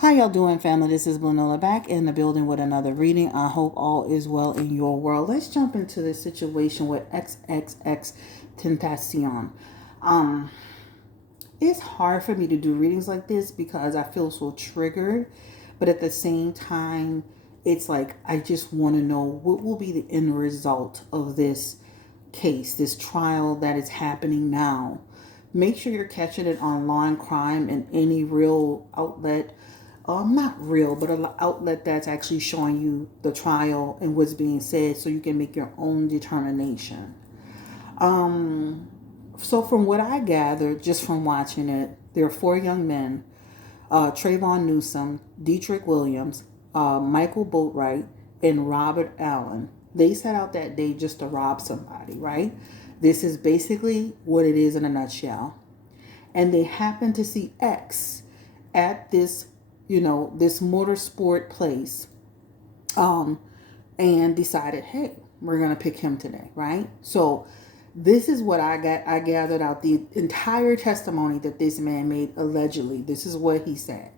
How y'all doing, family? This is Nola back in the building with another reading. I hope all is well in your world. Let's jump into this situation with XXXTentacion. Um, it's hard for me to do readings like this because I feel so triggered, but at the same time, it's like I just want to know what will be the end result of this case, this trial that is happening now. Make sure you're catching it on Law and Crime and any real outlet, not real, but an outlet that's actually showing you the trial and what's being said so you can make your own determination. So from what I gathered just from watching it, there are four young men, Trayvon Newsom, Dietrich Williams, Michael Boatwright, and Robert Allen. They set out that day just to rob somebody, right? This is basically what it is in a nutshell. And they happened to see X at this, this motorsport place, um, and decided, hey, we're gonna pick him today, right? So this is what I gathered out the entire testimony that this man made allegedly. This is what he said.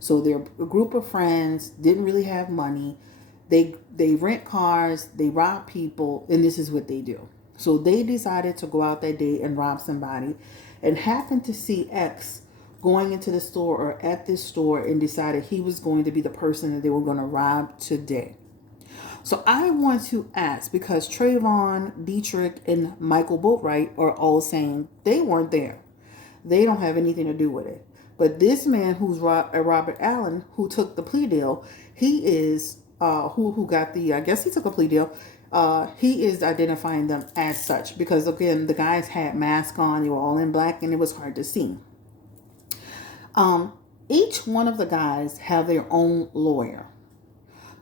So they're a group of friends, didn't really have money. They rent cars, they rob people, and this is what they do. So they decided to go out that day and rob somebody and happened to see X going into the store or at this store and decided he was going to be the person that they were going to rob today. So I want to ask, because Trayvon, Dietrich, and Michael Boatwright are all saying they weren't there. They don't have anything to do with it. But this man who's Robert Allen, who took the plea deal, he is, who got the, I guess he took a plea deal. He is identifying them as such because, again, the guys had masks on. They were all in black and it was hard to see. Each one of the guys have their own lawyer.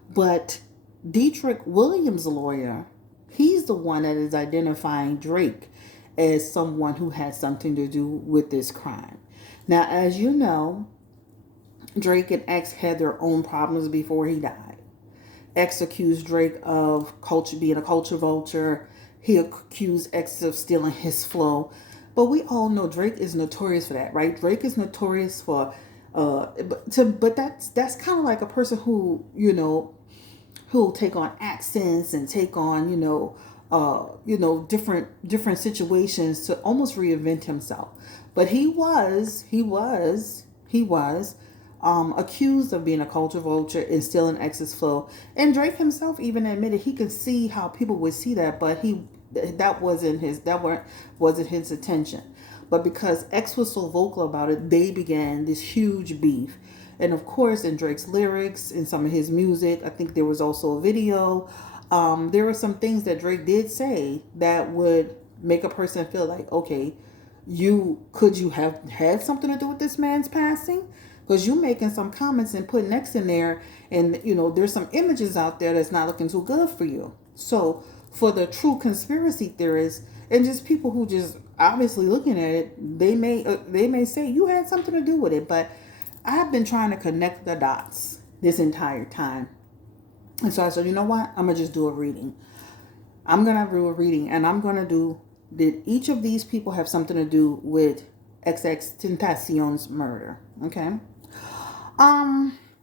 But Dietrich Williams' lawyer, he's the one that is identifying Drake as someone who had something to do with this crime. Now, as you know, Drake and X had their own problems before he died. X accused Drake of being a culture vulture. He accused X of stealing his flow. But we all know Drake is notorious for that, right? Drake is notorious for but that's kind of like a person who, who'll take on accents and take on, different situations to almost reinvent himself. But he was accused of being a culture vulture and stealing X's flow. And Drake himself even admitted he could see how people would see that, but wasn't his intention. But because X was so vocal about it, they began this huge beef. And of course, in Drake's lyrics, in some of his music, I think there was also a video. There were some things that Drake did say that would make a person feel like, okay, could you have had something to do with this man's passing? Because you making some comments and putting X in there, and there's some images out there that's not looking too good for you. So for the true conspiracy theorists and just people who just obviously looking at it, they may say you had something to do with it, but I've been trying to connect the dots this entire time. And so I said, you know what? I'm going to just do a reading. I'm going to do a reading and I'm going to do, did each of these people have something to do with XXXTentacion's murder? Okay.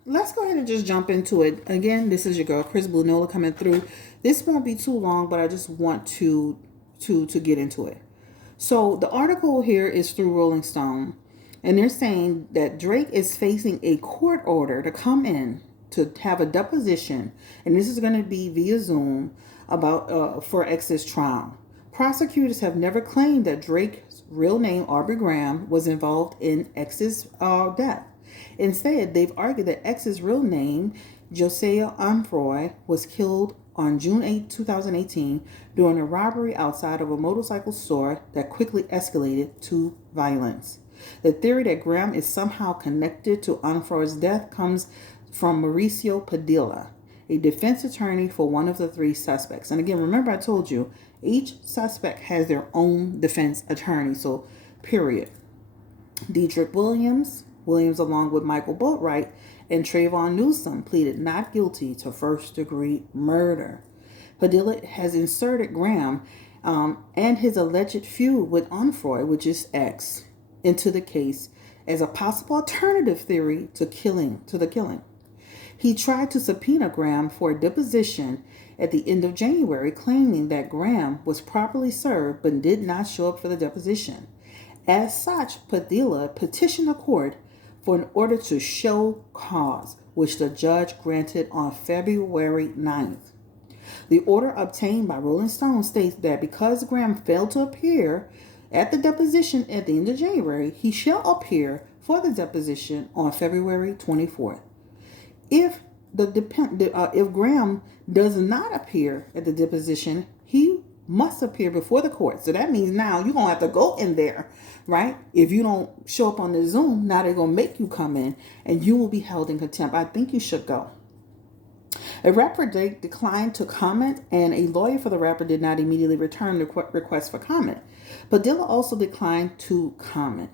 Let's go ahead and just jump into it. Again, this is your girl, Chris Blue Nola, coming through. This won't be too long, but I just want to get into it. So the article here is through Rolling Stone. And they're saying that Drake is facing a court order to come in to have a deposition, and this is going to be via Zoom about for X's trial. Prosecutors have never claimed that Drake's real name, Aubrey Graham, was involved in X's death. Instead, they've argued that X's real name, Josiah Onfroy, was killed on June 8, 2018, during a robbery outside of a motorcycle store that quickly escalated to violence. The theory that Graham is somehow connected to Onfroy's death comes from Mauricio Padilla, a defense attorney for one of the three suspects. And again, remember I told you, each suspect has their own defense attorney, so period. Dietrich Williams along with Michael Boatwright and Trayvon Newsom pleaded not guilty to first-degree murder. Padilla has inserted Graham and his alleged feud with Onfroy, which is X, into the case as a possible alternative theory to the killing. He tried to subpoena Graham for a deposition at the end of January, claiming that Graham was properly served but did not show up for the deposition. As such, Padilla petitioned the court for an order to show cause, which the judge granted on February 9th. The order obtained by Rolling Stone states that because Graham failed to appear at the deposition at the end of January, he shall appear for the deposition on February 24th. If Graham does not appear at the deposition, he must appear before the court. So that means now you're going to have to go in there, right? If you don't show up on the Zoom, now they're going to make you come in and you will be held in contempt. I think you should go. A rapper declined to comment, and a lawyer for the rapper did not immediately return the request for comment. Padilla also declined to comment.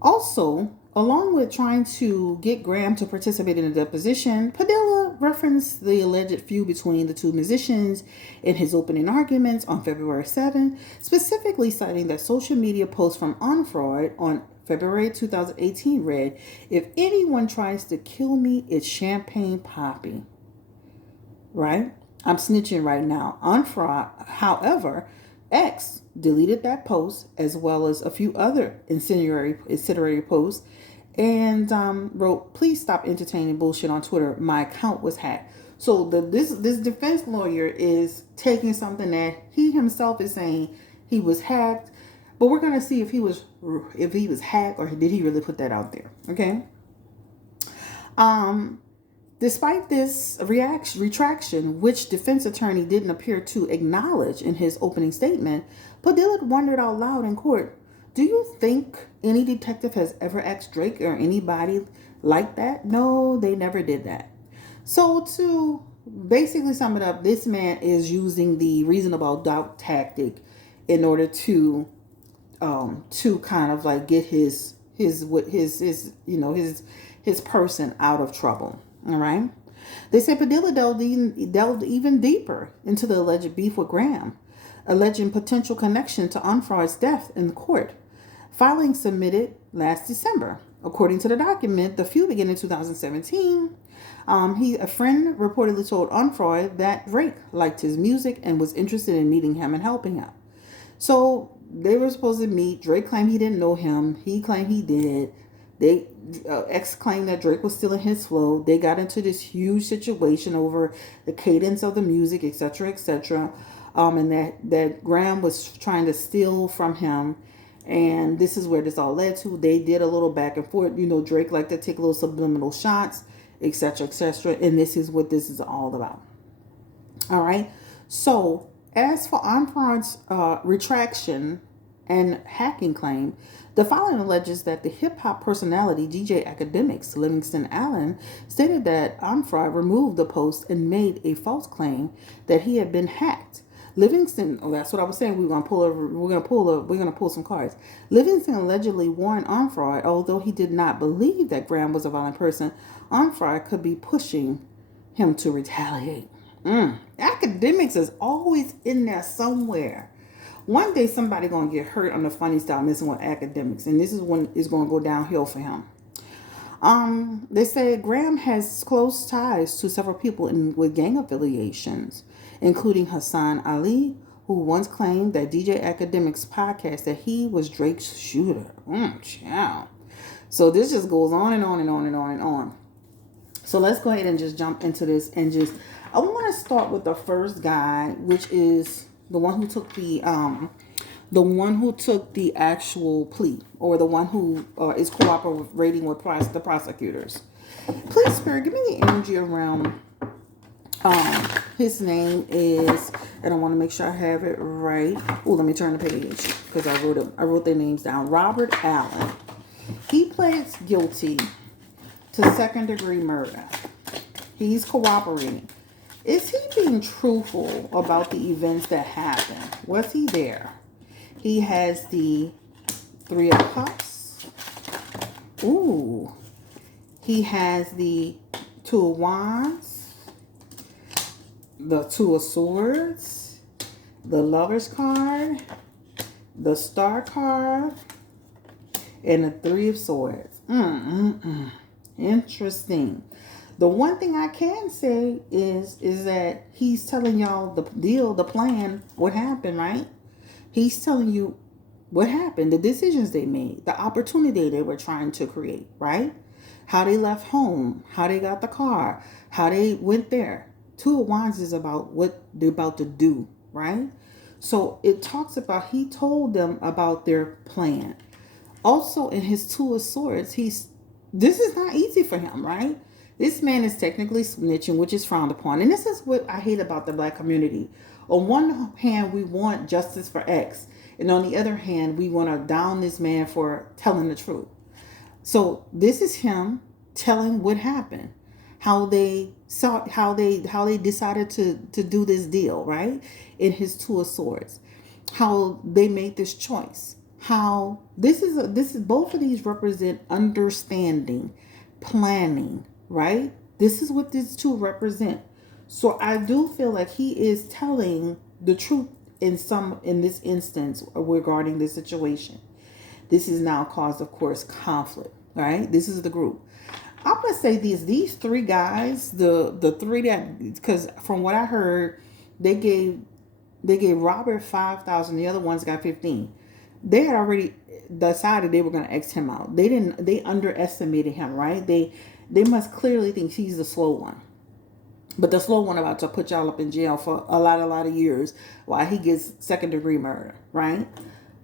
Also, along with trying to get Graham to participate in the deposition, Padilla referenced the alleged feud between the two musicians in his opening arguments on February 7, specifically citing that social media post from Unfreud on February 2018 read, "If anyone tries to kill me, it's Champagne Poppy." Right? I'm snitching right now. Unfreud, however, X deleted that post as well as a few other incendiary posts and wrote, "Please stop entertaining bullshit on Twitter. My account was hacked." So this defense lawyer is taking something that he himself is saying he was hacked, but we're gonna see if he was hacked or did he really put that out there. Okay. Despite this retraction, which defense attorney didn't appear to acknowledge in his opening statement, Padilla wondered out loud in court, "Do you think any detective has ever asked Drake or anybody like that?" No, they never did that. So to basically sum it up, this man is using the reasonable doubt tactic in order to kind of like get his person out of trouble. All right. They say Padilla delved even deeper into the alleged beef with Graham, alleging potential connection to Unfreud's death in the court. Filing submitted last December. According to the document, the feud began in 2017. A friend reportedly told Unfreud that Drake liked his music and was interested in meeting him and helping him. So they were supposed to meet. Drake claimed he didn't know him. He claimed he did. X claimed that Drake was still in his flow. They got into this huge situation over the cadence of the music, etc., etc., and that Graham was trying to steal from him. And this is where this all led to. They did a little back and forth. Drake liked to take little subliminal shots, etc., etc., and this is what this is all about. All right. So as for Unfreud's retraction and hacking claim, the following alleges that the hip-hop personality DJ Academics Livingston Allen stated that Unfreud removed the post and made a false claim that he had been hacked. Livingston, that's what I was saying. We're gonna pull some cards. Livingston allegedly warned Unfreud, although he did not believe that Graham was a violent person, Unfreud could be pushing him to retaliate. Academics is always in there somewhere. One day somebody gonna get hurt on the funny style messing with Academics, and this is when it's gonna go downhill for him. They say Graham has close ties to several people with gang affiliations, including Hassan Ali, who once claimed that DJ Academics podcast that he was Drake's shooter. Child. So this just goes on and on and on and on and on. So let's go ahead and just jump into this and I want to start with the first guy, which is the one who took the actual plea, or the one who is cooperating with the prosecutors. Please, Spirit, give me the energy around. His name is, and I want to make sure I have it right. Oh, let me turn the page because I wrote their names down. Robert Allen. He pleads guilty to second-degree murder. He's cooperating. Is he being truthful about the events that happened? Was he there? He has the Three of Cups. Ooh. He has the Two of Wands, the Two of Swords, the Lover's card, the Star card, And the Three of Swords. Interesting. The one thing I can say is that he's telling y'all the deal, the plan, what happened, right? He's telling you what happened, the decisions they made, the opportunity they were trying to create, right? How they left home, how they got the car, how they went there. Two of Wands is about what they're about to do, right? So it talks about, he told them about their plan. Also, in his Two of Swords, this is not easy for him, right? This man is technically snitching, which is frowned upon. And this is what I hate about the Black community. On one hand, we want justice for X. And on the other hand, we want to down this man for telling the truth. So this is him telling what happened, how they saw, how they decided to do this deal, right? In his Two of Swords, how they made this choice, how this is both of these represent understanding, planning, right? This is what these two represent. So I do feel like he is telling the truth in this instance regarding this situation. This is now caused, of course, conflict, right? This is the group. I'm gonna say these three guys, the three that, because from what I heard, they gave Robert 5,000, the other ones got 15. They had already decided they were gonna X him out. They underestimated him, right? They must clearly think he's the slow one. But the slow one about to put y'all up in jail for a lot of years while he gets second-degree murder, right?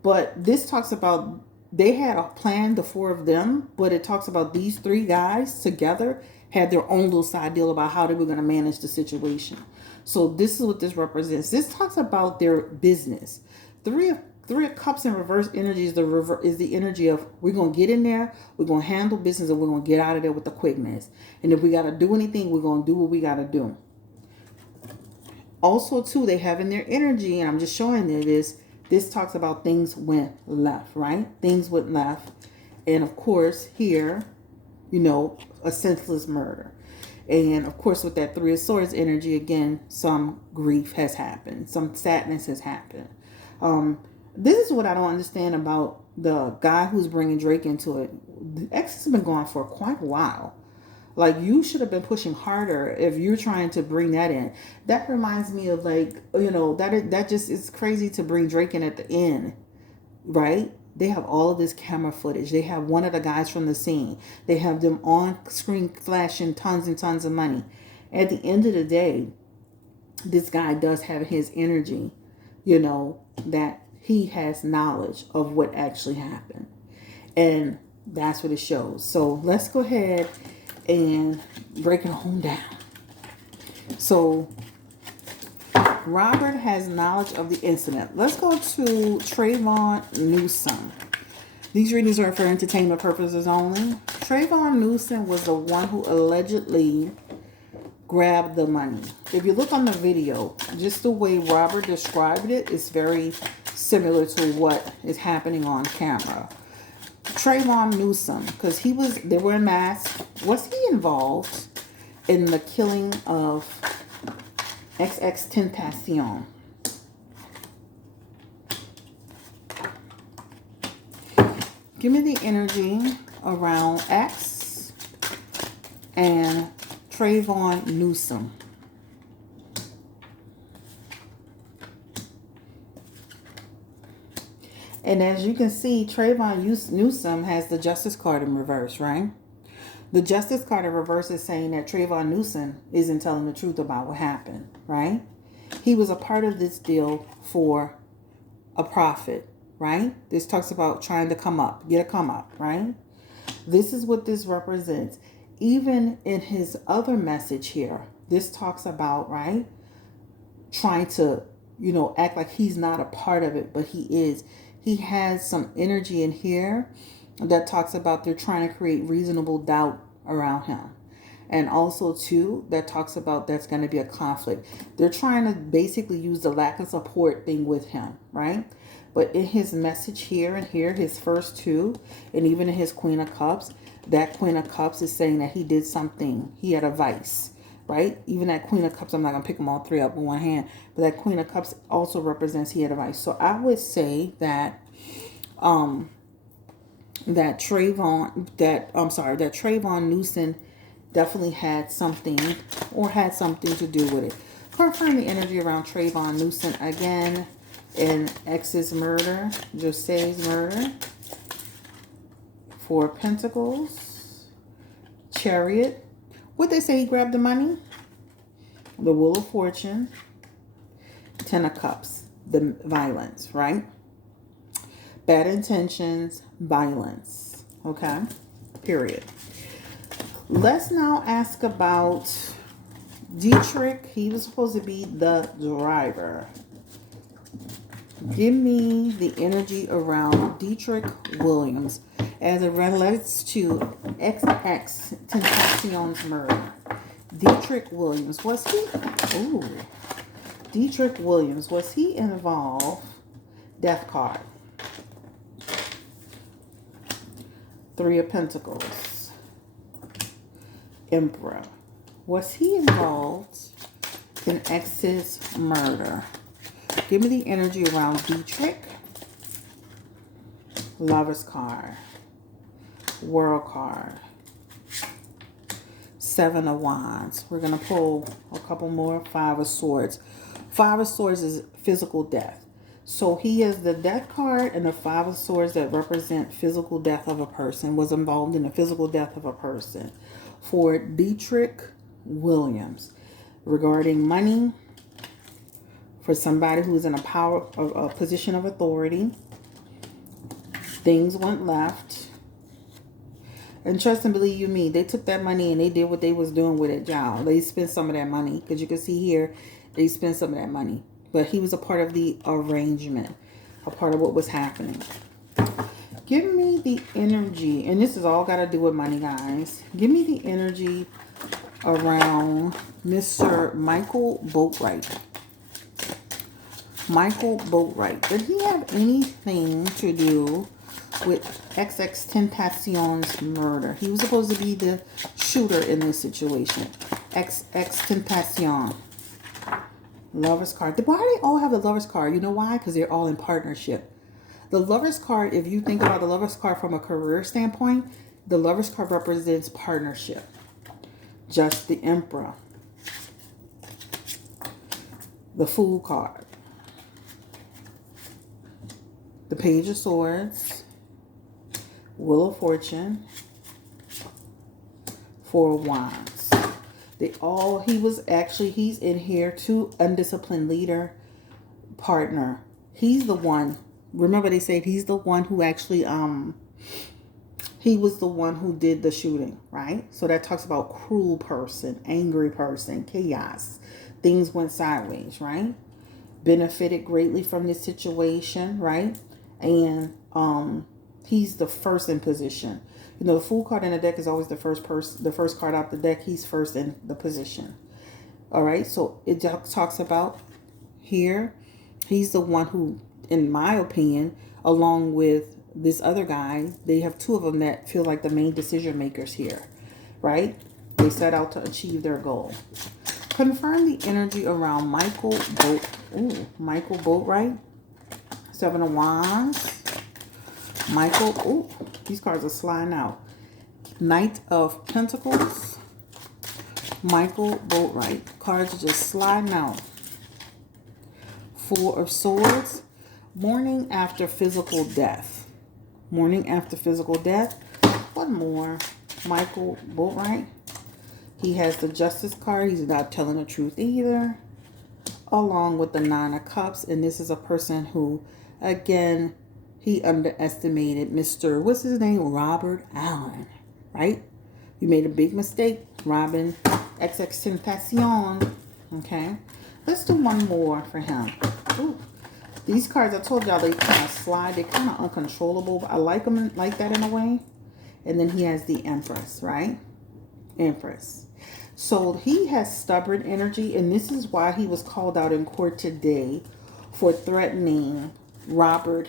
But this talks about they had a plan, the four of them, but it talks about these three guys together had their own little side deal about how they were going to manage the situation. So this is what this represents. This talks about their business. Three of Cups in reverse energy is the energy of, we're going to get in there, we're going to handle business, and we're going to get out of there with the quickness. And if we got to do anything, we're going to do what we got to do. Also, too, they have in their energy, and I'm just showing you this talks about things went left, right? Things went left. And, of course, here, a senseless murder. And, of course, with that Three of Swords energy, again, some grief has happened. Some sadness has happened. This is what I don't understand about the guy who's bringing Drake into it. The X has been gone for quite a while. Like, you should have been pushing harder if you're trying to bring that in. That reminds me of, like, that just is crazy to bring Drake in at the end, right? They have all of this camera footage. They have one of the guys from the scene. They have them on screen flashing tons and tons of money. At the end of the day, this guy does have his energy, that he has knowledge of what actually happened. And that's what it shows. So let's go ahead and break it home down. So Robert has knowledge of the incident. Let's go to Trayvon Newsom. These readings are for entertainment purposes only. Trayvon Newsom was the one who allegedly grabbed the money. If you look on the video, just the way Robert described it is very similar to what is happening on camera. Trayvon Newsom, because they were in masks. Was he involved in the killing of XXXTentacion? Give me the energy around X and Trayvon Newsom. And as you can see, Trayvon Newsom has the Justice card in reverse, right? The Justice card in reverse is saying that Trayvon Newsom isn't telling the truth about what happened, right? He was a part of this deal for a profit, right? This talks about trying to get a come up, right? This is what this represents. Even in his other message here, this talks about, right, trying to, act like he's not a part of it, but he is. He has some energy in here that talks about they're trying to create reasonable doubt around him. And also, too, that talks about that's going to be a conflict. They're trying to basically use the lack of support thing with him, right? But in his message here and here, his first two, and even in his Queen of Cups, that Queen of Cups is saying that he did something. He had a vice, right? Even that Queen of Cups, I'm not going to pick them all three up with one hand, but that Queen of Cups also represents he had a vice. So I would say that that Trayvon Newsom definitely had something to do with it. Confirm the energy around Trayvon Newsom again in X's murder, Jose's murder. Four of Pentacles, Chariot. What they say, he grabbed the money? The Wheel of Fortune, Ten of Cups, the violence, right? Bad intentions, violence. Okay? Period. Let's now ask about Dietrich. He was supposed to be the driver. Give me the energy around Dietrich Williams as it relates to XXXTentacion's murder. Dietrich Williams, was he? Ooh. Dietrich Williams, was he involved? Death card. Three of Pentacles. Emperor. Was he involved in X's murder? Give me the energy around Dietrich. Lover's card. World card. Seven of Wands. We're going to pull a couple more. Five of Swords. Five of Swords is physical death. So he is the death card, and the Five of Swords that represent physical death of a person, was involved in the physical death of a person. For Dietrich Williams, regarding money, for somebody who's in a position of authority, things went left. And trust and believe you me, they took that money and they did what they was doing with it, y'all. They spent some of that money, because you can see here, they spent some of that money. But he was a part of the arrangement, a part of what was happening. Give me the energy, and this is all got to do with money, guys. Give me the energy around Mr. Michael Boatwright. Michael Boatwright. Did he have anything to do with XXXTentacion's murder? He was supposed to be the shooter in this situation. XXXTentacion. Lover's card. Why do they all have the Lover's card? You know why? Because they're all in partnership. The Lover's card, if you think about the Lover's card from a career standpoint, the Lover's card represents partnership. Just the Emperor. The Fool card. The Page of Swords. Wheel of Fortune. Four of Wands. He's in here too, undisciplined leader, partner. He's the one, remember they said he's the one who actually, he was the one who did the shooting, right? So that talks about cruel person, angry person, chaos. Things went sideways, right? Benefited greatly from this situation, right? And he's the first in position. You know, the Fool card in the deck is always the first card out the deck. He's first in the position. All right. So it talks about here. He's the one who, in my opinion, along with this other guy, they have two of them that feel like the main decision makers here. Right. They set out to achieve their goal. Confirm the energy around Michael Boatwright. Seven of Wands. These cards are sliding out. Knight of Pentacles. Michael Boatwright. Cards are just sliding out. Four of Swords. Mourning after physical death. Mourning after physical death. One more. Michael Boatwright. He has the Justice card. He's not telling the truth either. Along with the Nine of Cups. And this is a person who, again, he underestimated Mr. What's his name? Robert Allen, right? You made a big mistake, Robin. XXXTentacion. Okay. Let's do one more for him. Ooh. These cards, I told y'all, they kind of slide. They're kind of uncontrollable. But I like them like that in a way. And then he has the Empress, right? Empress. So he has stubborn energy. And this is why he was called out in court today for threatening Robert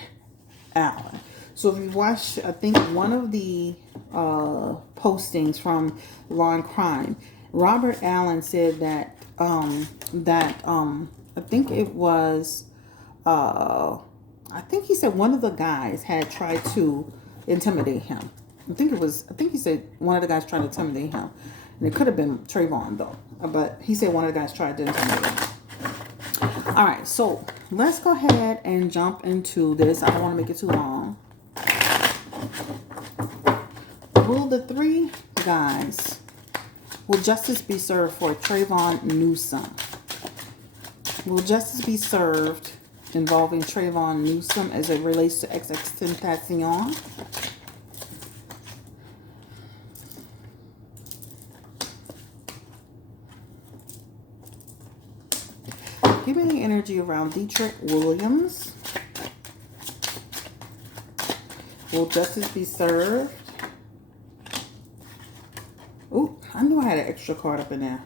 Allen. So if you watch, I think one of the postings from Law and Crime, Robert Allen said that I think it was I think he said one of the guys had tried to, intimidate him. I think he said one of the guys tried to intimidate him. And it could have been Trayvon though. But he said one of the guys tried to intimidate him. All right, so let's go ahead and jump into this. I don't want to make it too long. Will the three guys, will justice be served for Trayvon Newsome? Will justice be served involving Trayvon Newsome as it relates to XXXTentacion? Give me the energy around Dietrich Williams. Will justice be served? Ooh, I knew I had an extra card up in there.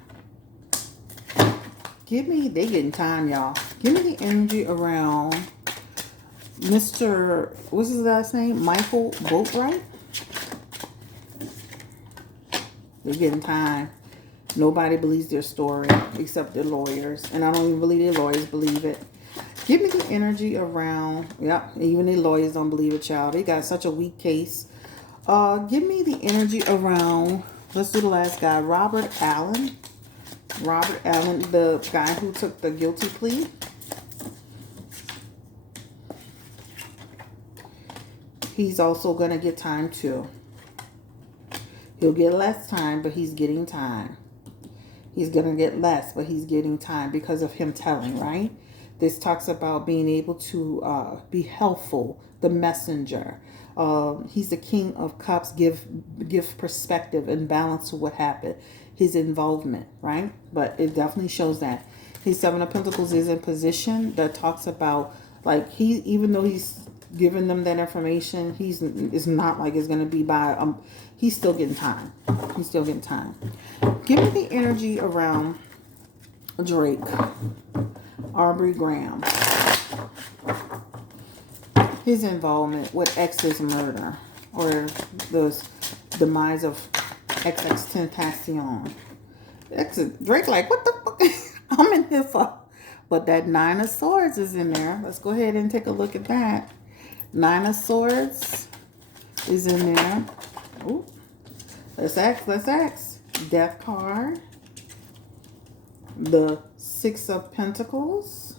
Give me, they getting time, y'all. Give me the energy around Mr. What's his last name? Michael Boatwright. They're getting time. Nobody believes their story except their lawyers. And I don't even believe their lawyers believe it. Give me the energy around, yep, even the lawyers don't believe it, child. They got such a weak case. Give me the energy around, let's do the last guy, Robert Allen. Robert Allen, the guy who took the guilty plea. He's also going to get time too. He'll get less time, but he's getting time. He's going to get less, but he's getting time because of him telling, right? This talks about being able to be helpful, the messenger. He's the King of Cups, give perspective and balance to what happened. His involvement, right? But it definitely shows that. His Seven of Pentacles is in position that talks about, like, he, even though he's giving them that information, it's not like it's going to be by, he's still getting time. He's still getting time. Give me the energy around Drake. Aubrey Graham. His involvement with X's murder or the demise of XXXTentacion. Drake like, what the fuck I'm in here for? But that Nine of Swords is in there. Let's go ahead and take a look at that. Nine of Swords is in there. Ooh. Let's ask. Death card. The Six of Pentacles.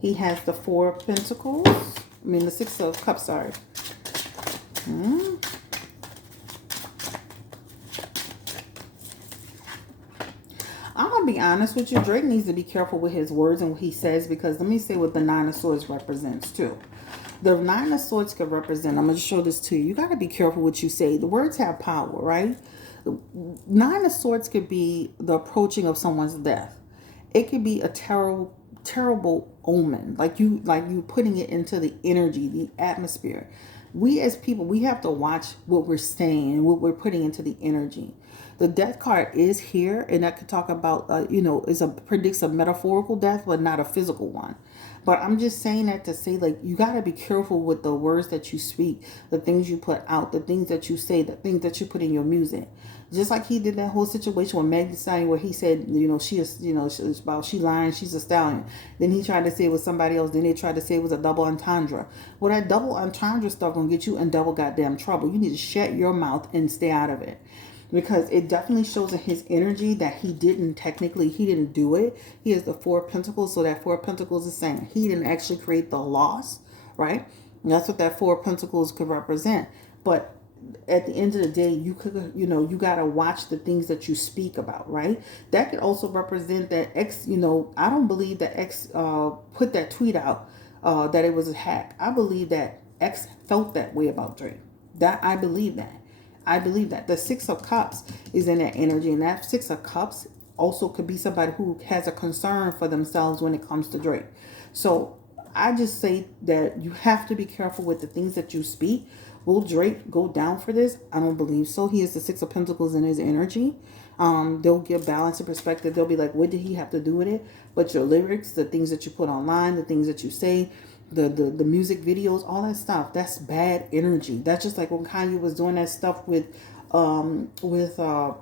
He has the Four of Pentacles. I mean, the Six of Cups, sorry. I'm going to be honest with you. Drake needs to be careful with his words and what he says, because let me say what the Nine of Swords represents too. The Nine of Swords could represent, I'm going to show this to you. You got to be careful what you say. The words have power, right? Nine of Swords could be the approaching of someone's death. It could be a terrible omen, like you putting it into the energy, the atmosphere. We as people, we have to watch what we're saying and what we're putting into the energy. The death card is here, and that could talk about, predicts a metaphorical death, but not a physical one. But I'm just saying that to say, like, you got to be careful with the words that you speak, the things you put out, the things that you say, the things that you put in your music. Just like he did that whole situation with Meg Thee Stallion, where he said, she lying, she's a stallion. Then he tried to say it was somebody else. Then they tried to say it was a double entendre. Well, that double entendre stuff gonna get you in double goddamn trouble. You need to shut your mouth and stay out of it. Because it definitely shows in his energy that he didn't do it. He has the Four of Pentacles, so that Four of Pentacles is saying he didn't actually create the loss, right? And that's what that Four of Pentacles could represent. But at the end of the day, you could, you got to watch the things that you speak about, right? That could also represent that X, I don't believe that X put that tweet out that it was a hack. I believe that X felt that way about Drake. I believe that. The Six of Cups is in that energy, and that Six of Cups also could be somebody who has a concern for themselves when it comes to Drake. So I just say that you have to be careful with the things that you speak. Will Drake go down for this? I don't believe so. He has the Six of Pentacles in his energy. They'll give balance and perspective. They'll be like, what did he have to do with it? But your lyrics, the things that you put online, the things that you say, the music videos, all that stuff, that's bad energy. That's just like when Kanye was doing that stuff with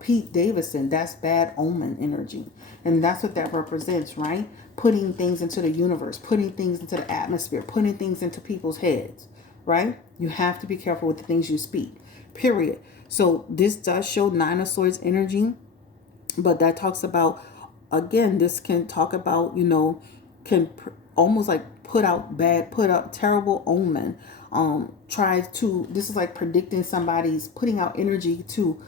Pete Davidson. That's bad omen energy. And that's what that represents, right? Putting things into the universe, putting things into the atmosphere, putting things into people's heads, right? You have to be careful with the things you speak, period. So this does show Nine of Swords energy, but that talks about, again, this can talk about, can almost like put out terrible omen. Try to, this is like predicting somebody's putting out energy to,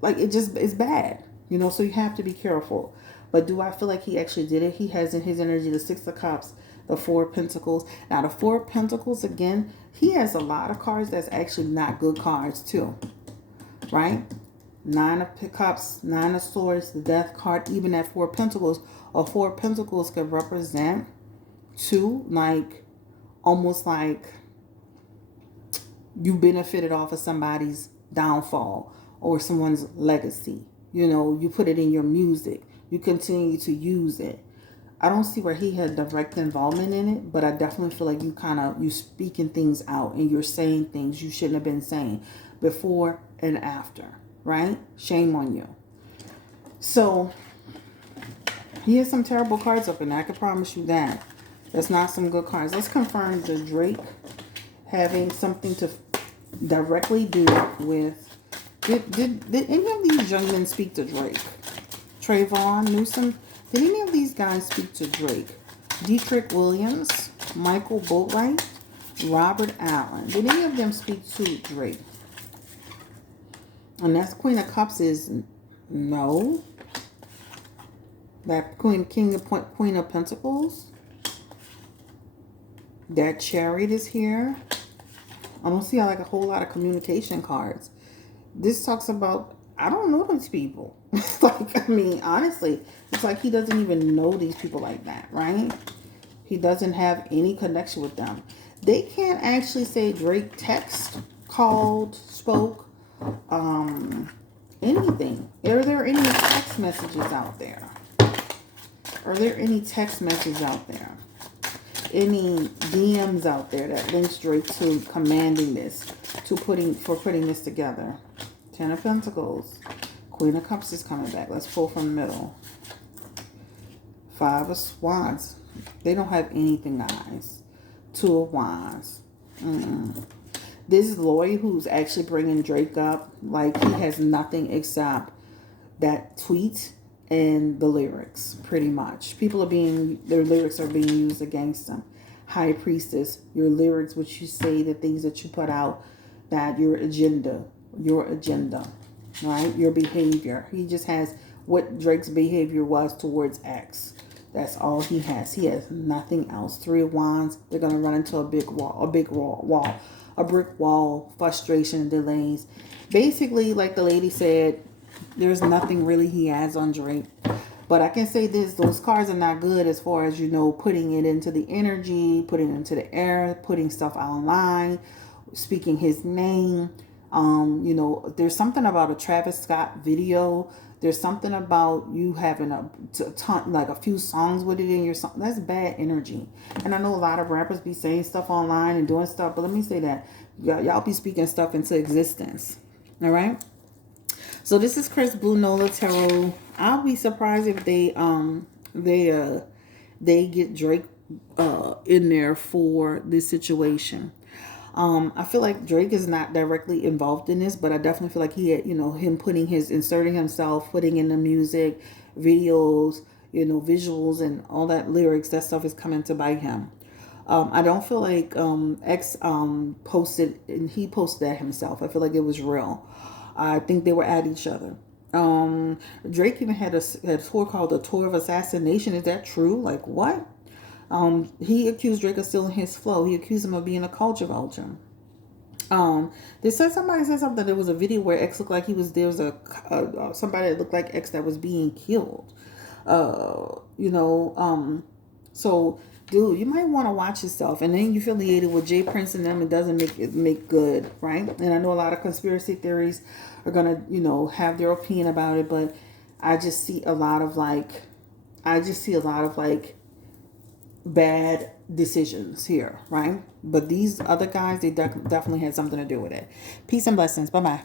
like, it just is bad, so you have to be careful. But do I feel like he actually did it? He has in his energy the Six of Cups, the Four of Pentacles. Now the Four of Pentacles, again, he has a lot of cards that's actually not good cards too, right? Nine of Cups, Nine of Swords, the Death card, even that Four of Pentacles. A Four of Pentacles could represent two, like, almost like you benefited off of somebody's downfall or someone's legacy. You put it in your music. You continue to use it. I don't see where he had direct involvement in it, but I definitely feel like you speaking things out and you're saying things you shouldn't have been saying before and after, right? Shame on you. So he has some terrible cards up in there. I can promise you that. That's not some good cards. Let's confirm the Drake having something to directly do with... Did any of these young men speak to Drake? Trayvon, Newsom? Did any of these guys speak to Drake? Dietrich Williams, Michael Boatwright, Robert Allen. Did any of them speak to Drake? And that's Queen of Cups is no. That Queen of Pentacles. That Chariot is here. I don't see like a whole lot of communication cards. This talks about, I don't know these people. Like, I mean, honestly, it's like he doesn't even know these people like that, right? He doesn't have any connection with them. They can't actually say Drake text, called, spoke, anything. Are there any text messages out there? Are there any text messages out there? Any DMs out there that links Drake to commanding this, to putting this together? Ten of Pentacles. Queen of Cups is coming back. Let's pull from the middle. Five of Wands. They don't have anything, guys. Two of Wands. This is Lloyd who's actually bringing Drake up. Like, he has nothing except that tweet and the lyrics, pretty much. Their lyrics are being used against them. High Priestess, your lyrics, which you say, the things that you put out, that your agenda, right? Your behavior. He just has what Drake's behavior was towards X. That's all he has. He has nothing else. Three of Wands. They're going to run into a brick wall, frustration, delays. Basically, like the lady said, there's nothing really he has on Drake. But I can say this, those cards are not good as far as, putting it into the energy, putting it into the air, putting stuff online, speaking his name. There's something about a Travis Scott video. There's something about you having a few songs with it in your song. That's bad energy. And I know a lot of rappers be saying stuff online and doing stuff, but let me say that y'all be speaking stuff into existence. All right. So this is Chris Blue Nola Tarot. I'll be surprised if they get Drake in there for this situation. I feel like Drake is not directly involved in this, but I definitely feel like he had, him inserting himself, putting in the music, videos, visuals and all that lyrics, that stuff is coming to bite him. I don't feel like X posted, and he posted that himself. I feel like it was real. I think they were at each other. Drake even had a tour called the Tour of Assassination. Is that true? Like, what? He accused Drake of stealing his flow. He accused him of being a culture vulture. Somebody said something. There was a video where X looked like there was somebody that looked like X that was being killed. So dude, you might want to watch yourself. And then you affiliated with Jay Prince and them. It doesn't make good, right? And I know a lot of conspiracy theories are gonna, have their opinion about it, but I just see a lot of bad decisions here, right? But these other guys, they definitely had something to do with it. Peace and blessings. Bye-bye.